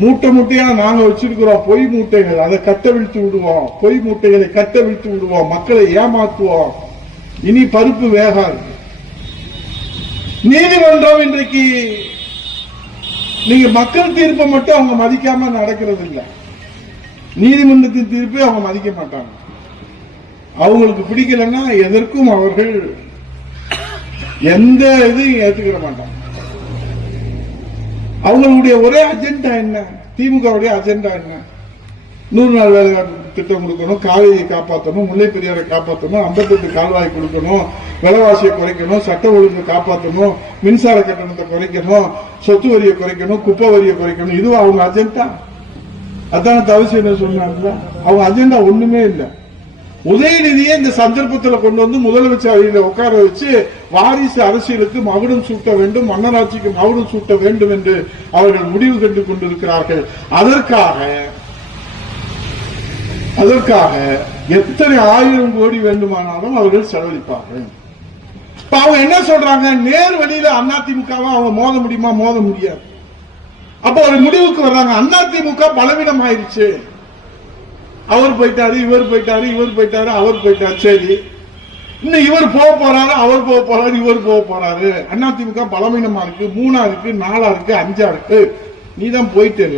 மூட்டை மூட்டையா நாங்க வச்சிருக்கிறோம் பொய் மூட்டைகள், அதை கட்டவிழ்த்து விடுவோம். பொய் மூட்டைகளை கட்டவிழ்த்து விடுவோம், மக்களை ஏமாற்றுவோம். இனி பருப்பு வேகாது. நீதிமன்றம் இன்றைக்கு நீங்க மக்கள் தீர்ப்பை மட்டும் அவங்க மதிக்காம நடக்கிறது இல்லை. நீதிமன்றத்தின் தீர்ப்பை அவங்க மதிக்க மாட்டாங்க. அவங்களுக்கு பிடிக்கலன்னா எதற்கும் அவர்கள் எந்த இதையும் ஏற்றுக்கிற மாட்டாங்க. அவங்களுடைய ஒரே அஜெண்டா என்ன? திமுகவுடைய அஜெண்டா என்ன? 100 நாள் வேலை திட்டம் கொடுக்கணும், காவிரியை காப்பாற்றணும், முல்லை பெரியாரை காப்பாற்றணும், 58 கால்வாய் கொடுக்கணும், விலைவாசியை குறைக்கணும், சட்ட ஒழுங்கை காப்பாற்றணும், மின்சார கட்டணத்தை குறைக்கணும், சொத்து வரியை குறைக்கணும், குப்பை வரியை குறைக்கணும். இதுவும் அவங்க அஜெண்டா. அதான தவிர சொன்னாங்க. அவங்க அஜெண்டா ஒண்ணுமே இல்லை. உதயநிதியை இந்த சந்தர்ப்பத்தில் கொண்டு வந்து முதலமைச்சர் உட்கார வச்சு வாரிசு அரசியலுக்கு மகுடம் சூட்ட வேண்டும், மன்னராட்சிக்கு மகுடம் சூட்ட வேண்டும் என்று அவர்கள் முடிவு கண்டு கொண்டிருக்கிறார்கள். அதற்காக எத்தனை 1000 கோடி வேண்டுமானாலும் அவர்கள் செலவழிப்பார்கள். அவங்க என்ன சொல்றாங்க? நேர் வழியில அதிமுகவை அவங்க மோத முடியுமா? மோத முடியாது. அப்ப ஒரு முடிவுக்கு வர்றாங்க, அதிமுக பலவீனம் ஆயிடுச்சு. அவர் போயிட்டாரு, இவர் போயிட்டாரு, இவர் போயிட்டாரு, அவர் போயிட்டாரு. சரி, இன்னும் இவர் போக போறாரு, அவர் போக போறாரு, இவர் போக போறாரு. அதிமுக பலவீனமா இருக்கு, 3 இருக்கு, 4 இருக்கு, 5 இருக்கு. நீ தான் போயிட்டு இல்லை.